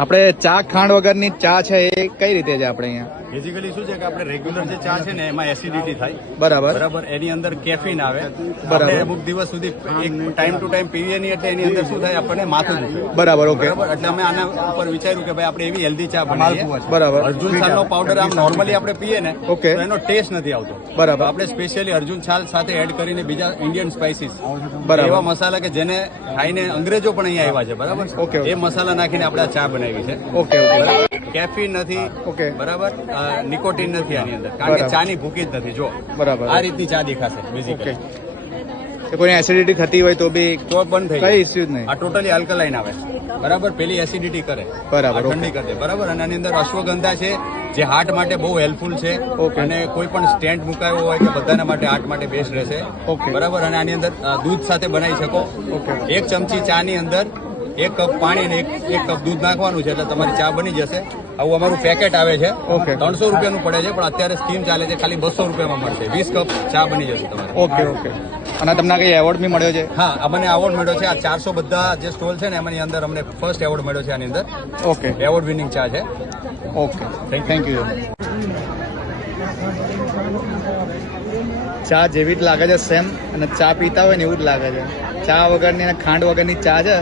આપણે ચા ખાંડ વગરની ચા છે એ કઈ રીતે છે આપણે અહીંયા? બેઝિકલી શું છે કે આપણે રેગ્યુલર જે ચા છે ને એમાં એસિડિટી થાય. બરાબર બરાબર, એની અંદર કેફીન આવે. બરાબર. આપણે અમુક દિવસ સુધી એક ટાઈમ ટુ ટાઈમ પીવીએ નહીં એટલે એની અંદર શું થાય, આપણને માથું દુખે. બરાબર, ઓકે. બરાબર, એટલે અમે આના ઉપર વિચાર્યું કે ભાઈ આપણે એવી હેલ્ધી ચા બનાવીએ. બરાબર. અર્જુન છાલનો પાવડર આમ નોર્મલી આપણે પીએ ને ઓકે. તો એનો ટેસ્ટ નથી આવતો. બરાબર. તો આપણે સ્પેશિયલી અર્જુન છાલ સાથે એડ કરીને બીજા ઇન્ડિયન સ્પાઇસીસ, બરાબર. એવા મસાલા કે જેને ખાઈને અંગ્રેજો પણ અહીંયા આવ્યા છે. બરાબર, ઓકે, ઓકે. એ મસાલા નાખીને આપણે આ ચા બનાવી છે. ઓકે ઓકે કેફીન નથી. ઓકે. બરાબર, નિકોટીન નથી આની અંદર, કારણ કે બરાબર. ચાની ભૂકી જ નથી. જો બરાબર. આ રીતની ચા દેખાશે ઓકે. બેઝિકલી. તો કોઈ એસિડિટી થતી હોય તો બી તો બંધ થઈ કઈ જાય. ઇસ્યુ જ નહીં. આ ટોટલી આલ્કલાઇન આવે. બરાબર, પેલી એસિડિટી કરે, બરાબર, આ ઠંડી કરે. બરાબર, અને આની અંદર અશ્વગંધા છે જે હાર્ટ માટે બહુ હેલ્પફુલ છે. ઓકે. અને કોઈ પણ સ્ટેન્ટ મુકાયો હોય કે બધાના માટે હાર્ટ માટે બેસ્ટ રહેશે. ઓકે. બરાબર, અને આની અંદર દૂધ સાથે બનાવી શકો. ઓકે. એક ચમચી ચા ની અંદર 1 કપ પાણી અને એક કપ દૂધ નાખવાનું છે એટલે તમારી ચા બની જશે. આવું અમારું પેકેટ આવે છે. ઓકે. 300 રૂપિયાનું પડે છે, પણ અત્યારે સ્કીમ ચાલે છે, ખાલી 200 રૂપિયામાં મળશે. 20 કપ ચા બની જશે તમારે. Okay okay. અને તમને કઈ એવોર્ડ બી મળ્યો છે? હા, અમને એવોર્ડ મળ્યો છે. આ 400 બધા જે સ્ટોલ છે ને એમની અંદર અમને ફર્સ્ટ એવોર્ડ મળ્યો છે. આની અંદર ઓકે એવોર્ડ વિનિંગ ચા છે. Okay, thank you. ચા જેવી જ લાગે છે સેમ, અને ચા પીતા હોય ને એવું જ લાગે છે. ચા વગરની અને ખાંડ વગરની ચા છે